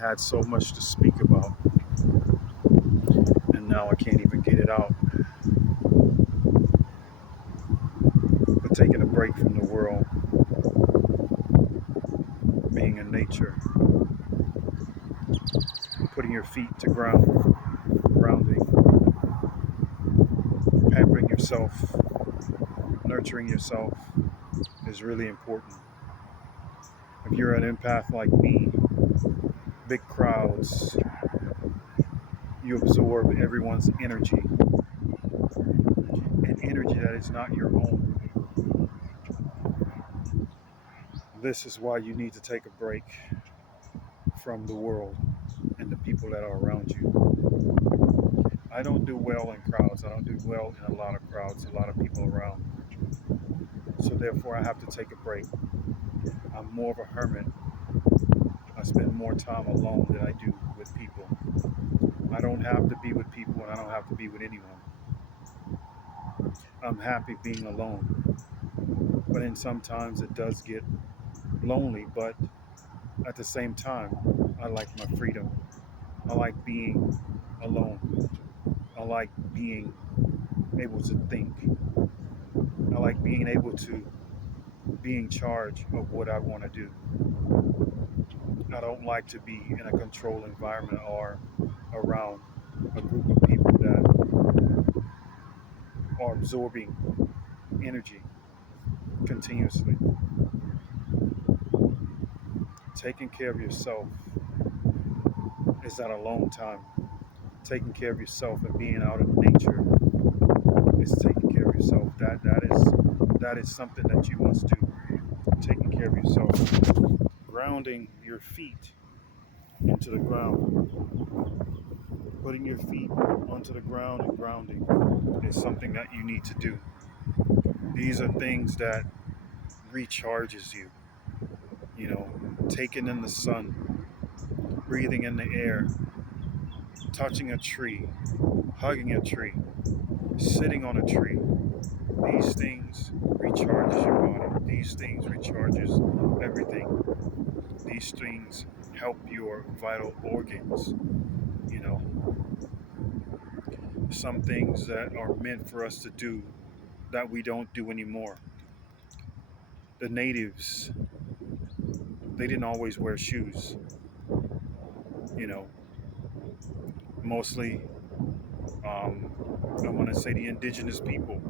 had so much to speak about, and now I can't even get it out. But taking a break from the world, being in nature, putting your feet to grounding, pampering yourself, nurturing yourself is really important. If you're an empath like me, big crowds, you absorb everyone's energy, an energy that is not your own. This is why you need to take a break from the world and the people that are around you. I don't do well in crowds. I don't do well in a lot of crowds, a lot of people around. So therefore, I have to take a break. I'm more of a hermit. I spend more time alone than I do with people. I don't have to be with people and I don't have to be with anyone. I'm happy being alone. But then sometimes it does get lonely, but at the same time, I like my freedom. I like being alone. I like being able to think. I like being able to be in charge of what I want to do. I don't like to be in a controlled environment or around a group of people that are absorbing energy continuously. Taking care of yourself is that alone time. Taking care of yourself and being out in nature is taking care of yourself. That is something that you must do. Taking care of yourself. Grounding your feet into the ground. Putting your feet onto the ground and grounding is something that you need to do. These are things that recharges you. You know, taking in the sun, breathing in the air, touching a tree, hugging a tree, sitting on a tree. These things recharges your body. These things recharges everything. These things help your vital organs. You know, some things that are meant for us to do that we don't do anymore. The natives, they didn't always wear shoes. You know, mostly, um, I want to say the indigenous people,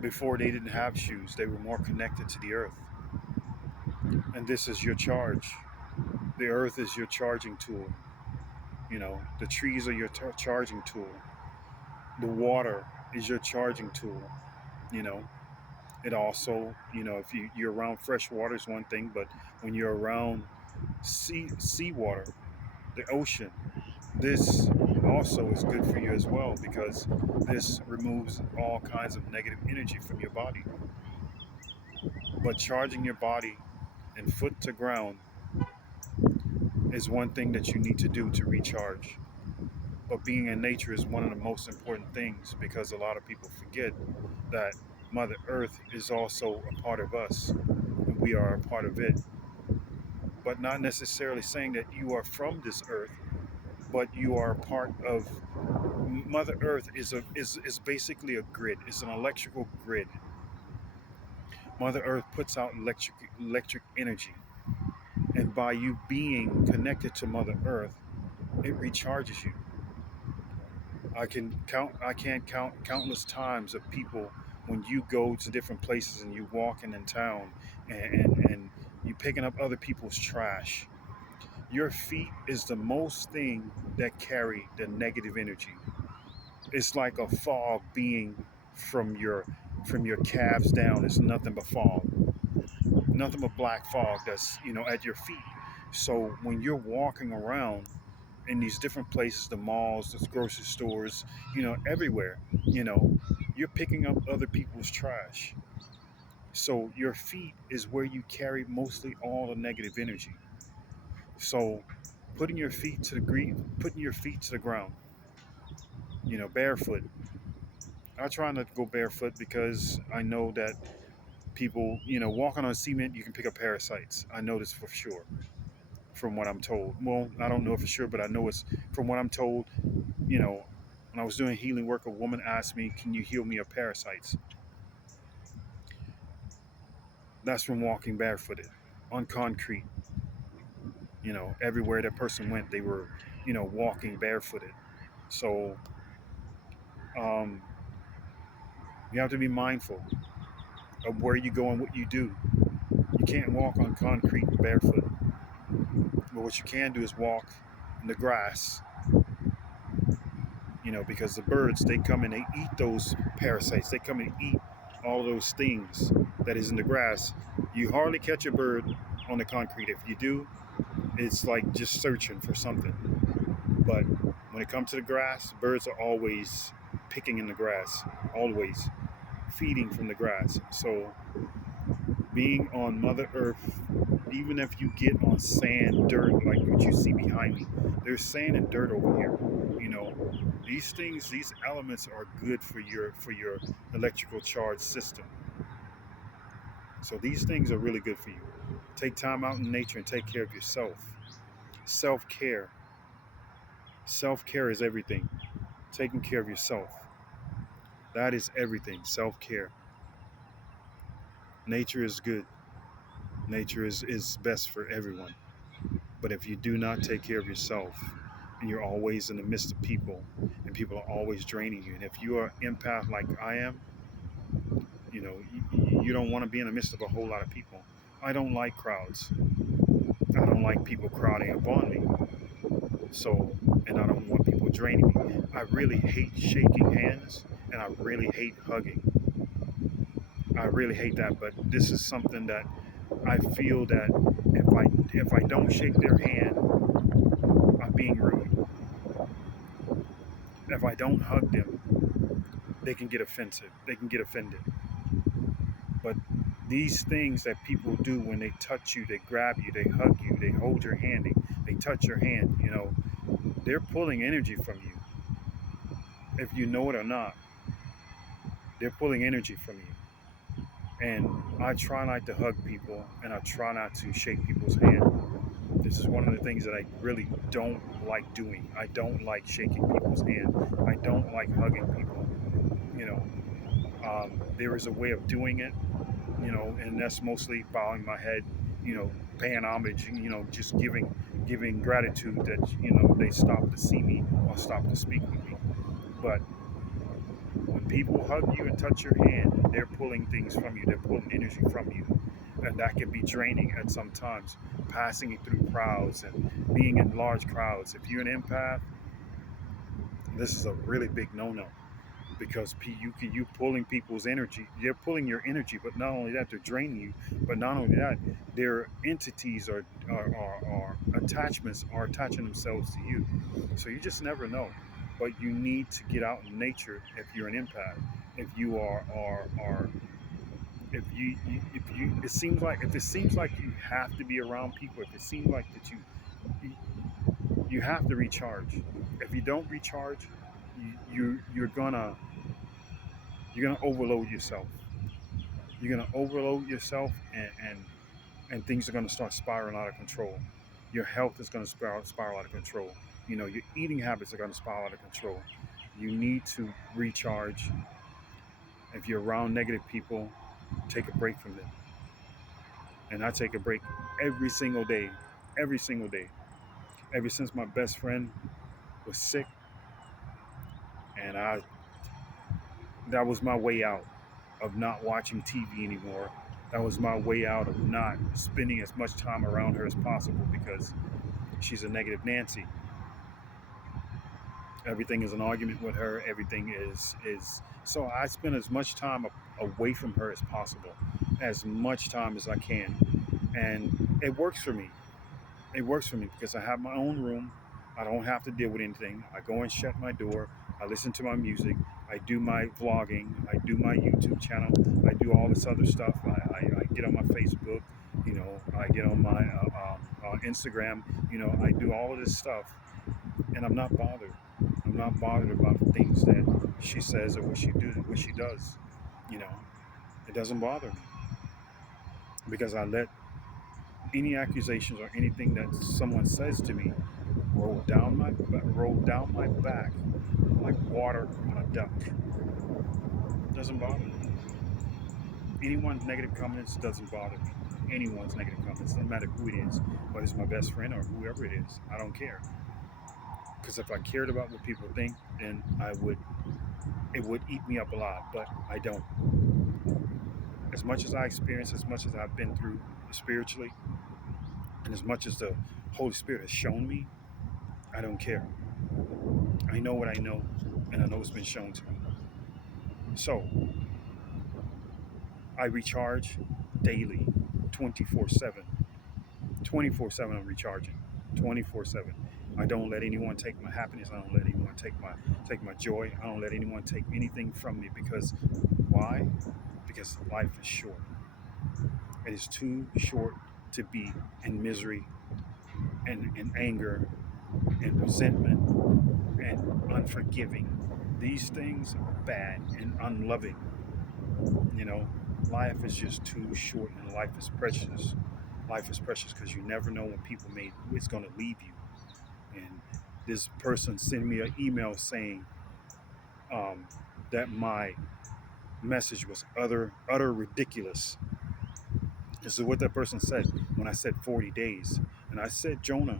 before they didn't have shoes, they were more connected to the earth. And this is your charge. The earth is your charging tool. You know, the trees are your charging tool. The water is your charging tool. You know, it also, if you're around fresh water is one thing, but when you're around seawater, the ocean, this also is good for you as well because this removes all kinds of negative energy from your body. But charging your body and foot to ground is one thing that you need to do to recharge. But being in nature is one of the most important things because a lot of people forget that Mother Earth is also a part of us and we are a part of it. But not necessarily saying that you are from this earth, but you are a part of Mother Earth is basically a grid. It's an electrical grid. Mother Earth puts out electric energy. And by you being connected to Mother Earth, it recharges you. I can't count countless times of people when you go to different places and you walking in town and you picking up other people's trash. Your feet is the most thing that carry the negative energy. It's like a fog being from your calves down. It's nothing but fog, nothing but black fog that's at your feet. So when you're walking around in these different places, the malls, the grocery stores, everywhere, you know, you're picking up other people's trash. So your feet is where you carry mostly all the negative energy. So putting your feet to the ground, barefoot. I try not to go barefoot because I know that people, walking on cement, you can pick up parasites. I know this for sure. from what I'm told. Well, I don't know for sure, but I know it's from what I'm told. You know, when I was doing healing work, a woman asked me, "Can you heal me of parasites?" That's from walking barefooted on concrete. Everywhere that person went, they were, walking barefooted. So um, you have to be mindful of where you go and what you do. You can't walk on concrete barefoot, but what you can do is walk in the grass. Because the birds, they come and they eat those parasites. They come and eat all those things that is in the grass. You hardly catch a bird on the concrete. If you do, it's like just searching for something. But when it comes to the grass, birds are always picking in the grass, always feeding from the grass. So being on Mother Earth, even if you get on sand, dirt, like what you see behind me, there's sand and dirt over here. You know, these elements are good for your electrical charge system. So these things are really good for you. Take time out in nature and take care of yourself. Self care. Self care is everything. Taking care of yourself. That is everything. Self care. Nature is good. Nature is best for everyone. But if you do not take care of yourself and you're always in the midst of people and people are always draining you, and if you are an empath like I am, you don't want to be in the midst of a whole lot of people. I don't like crowds. I don't like people crowding upon me. So, and I don't want people draining me. I really hate shaking hands and I really hate hugging. I really hate that, but this is something that I feel that if I don't shake their hand, I'm being rude. If I don't hug them, they can get offensive. They can get offended. But these things that people do when they touch you, they grab you, they hug you, they hold your hand, they touch your hand, they're pulling energy from you. If you know it or not, they're pulling energy from you. And I try not to hug people and I try not to shake people's hand. This is one of the things that I really don't like doing. I don't like shaking people's hand. I don't like hugging people. You know, there is a way of doing it, and that's mostly bowing my head, paying homage, just giving gratitude that they stop to see me or stop to speak with me. But when people hug you and touch your hand, they're pulling things from you. They're pulling energy from you, and that can be draining at some times. Passing through crowds and being in large crowds. If you're an empath, this is a really big no-no because you pulling people's energy. They're pulling your energy, but not only that, they're draining you. But not only that, their entities are attachments are attaching themselves to you. So you just never know. But you need to get out in nature if you're an empath. If you are if you it seems like you have to be around people, if it seems like that you, you have to recharge. If you don't recharge, you're gonna overload yourself. You're gonna overload yourself, and things are gonna start spiraling out of control. Your health is gonna spiral out of control. Your eating habits are gonna spiral out of control. You need to recharge. If you're around negative people, take a break from them. And I take a break every single day, every single day. Ever since my best friend was sick, and that was my way out of not watching TV anymore. That was my way out of not spending as much time around her as possible because she's a negative Nancy. Everything is an argument with her. Everything is so I spend as much time away from her as possible, as much time as I can, and it works for me. It works for me because I have my own room. I don't have to deal with anything. I go and shut my door. I listen to my music. I do my vlogging. I do my YouTube channel. I do all this other stuff. I get on my Facebook. I get on my Instagram. I do all of this stuff, and I'm not bothered. I'm not bothered about the things that she says or what she does. You know, it doesn't bother me because I let Any accusations or anything that someone says to me roll down my back like water on a duck. Doesn't bother me. Anyone's negative comments doesn't bother me. Anyone's negative comments, no matter who it is, whether it's my best friend or whoever it is, I don't care. Because if I cared about what people think, then it would eat me up a lot. But I don't. As much as I experience, as much as I've been through spiritually, and as much as the Holy Spirit has shown me, I don't care. I know what I know, and I know it's been shown to me. So I recharge daily, 24/7. 24/7 I'm recharging. 24/7. I don't let anyone take my happiness. I don't let anyone take my joy. I don't let anyone take anything from me because why? Because life is short. It is too short to be in misery and anger and resentment and unforgiving. These things are bad and unloving. You know, life is just too short and life is precious. Life is precious because you never know when people may it's going to leave you. And this person sent me an email saying um, that my message was utter ridiculous. This is what that person said when I said 40 days. And I said Jonah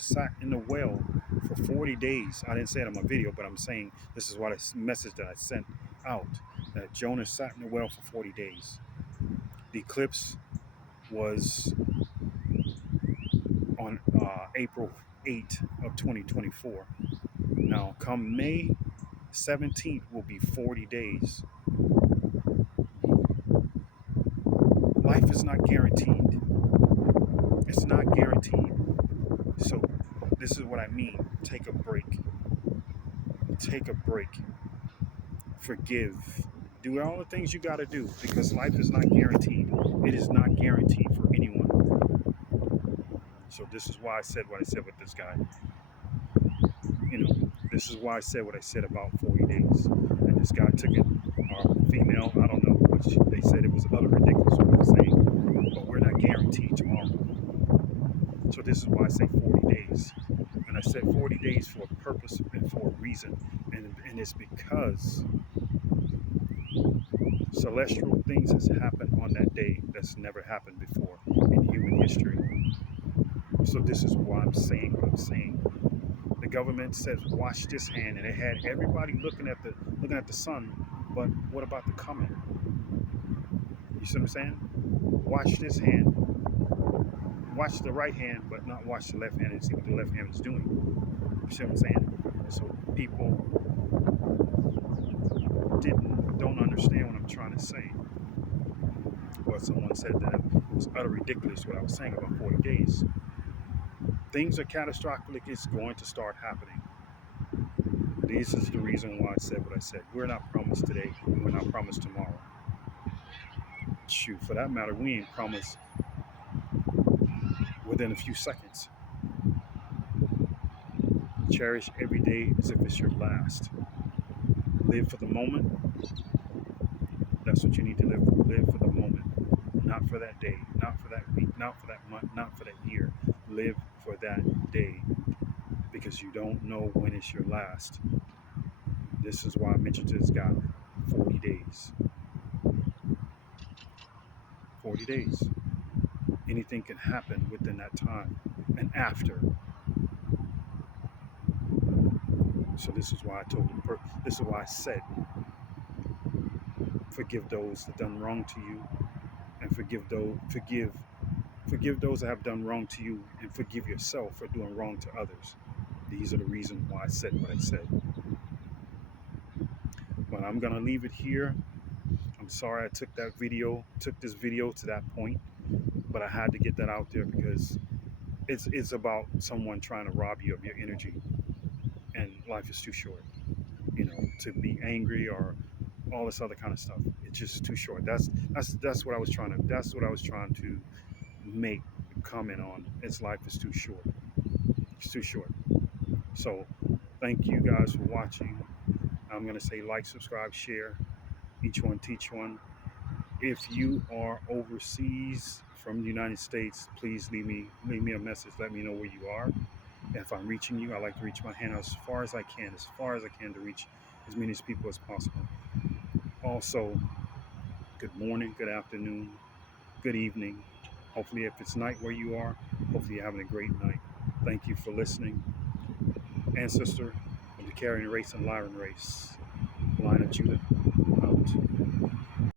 sat in the well for 40 days. I didn't say it on my video, but I'm saying this is what a message that I sent out, that Jonah sat in the well for 40 days. The eclipse was on April 8th of 2024. Now, come May 17th will be 40 days. Life is not guaranteed. It's not guaranteed. So, this is what I mean. Take a break. Take a break. Forgive. Do all the things you got to do because life is not guaranteed. It is not guaranteed for anyone. So, this is why I said what I said with this guy. This is why I said what I said about 40 days. And this guy took it, female, I don't know, but they said it was utter ridiculous what I was saying. But we're not guaranteed tomorrow. So this is why I say 40 days. And I said 40 days for a purpose and for a reason. And it's because celestial things has happened on that day that's never happened before in human history. So this is why I'm saying what I'm saying. The government says wash this hand, and it had everybody looking at the sun. But what about the coming? You see what I'm saying? Wash this hand, watch the right hand, but not watch the left hand and see what the left hand is doing. You see what I'm saying? So people don't understand what I'm trying to say. But someone said that it was utter ridiculous what I was saying about 40 days. Things are catastrophic. It's going to start happening. This is the reason why I said what I said. We're not promised today. We're not promised tomorrow. Shoot, for that matter, we ain't promised within a few seconds. Cherish every day as if it's your last. Live for the moment. That's what you need to live for. Live for the moment. Not for that day, not for that week, not for that month, not for that year. Live for that day because you don't know when it's your last. This is why I mentioned to this guy 40 days. 40 days. Anything can happen within that time and after. So this is why I told him, this is why I said, forgive those that done wrong to you, and forgive those that have done wrong to you, and forgive yourself for doing wrong to others. These are the reasons why I said what I said. But I'm gonna leave it here. I'm sorry I took this video to that point, but I had to get that out there because it's about someone trying to rob you of your energy, and life is too short, to be angry or all this other kind of stuff. It's just too short. That's what I was trying to make a comment on. Life is too short. It's too short. So thank you guys for watching. I'm gonna say like, subscribe, share. Each one teach one. If you are overseas from the United States, please leave me a message. Let me know where you are. If I'm reaching you, I like to reach my hand as far as I can, to reach as many people as possible. Also, good morning, good afternoon, good evening. Hopefully, if it's night where you are, hopefully you're having a great night. Thank you for listening. Ancestor of the Carrying Race and Lyran Race, Line of Judah, out.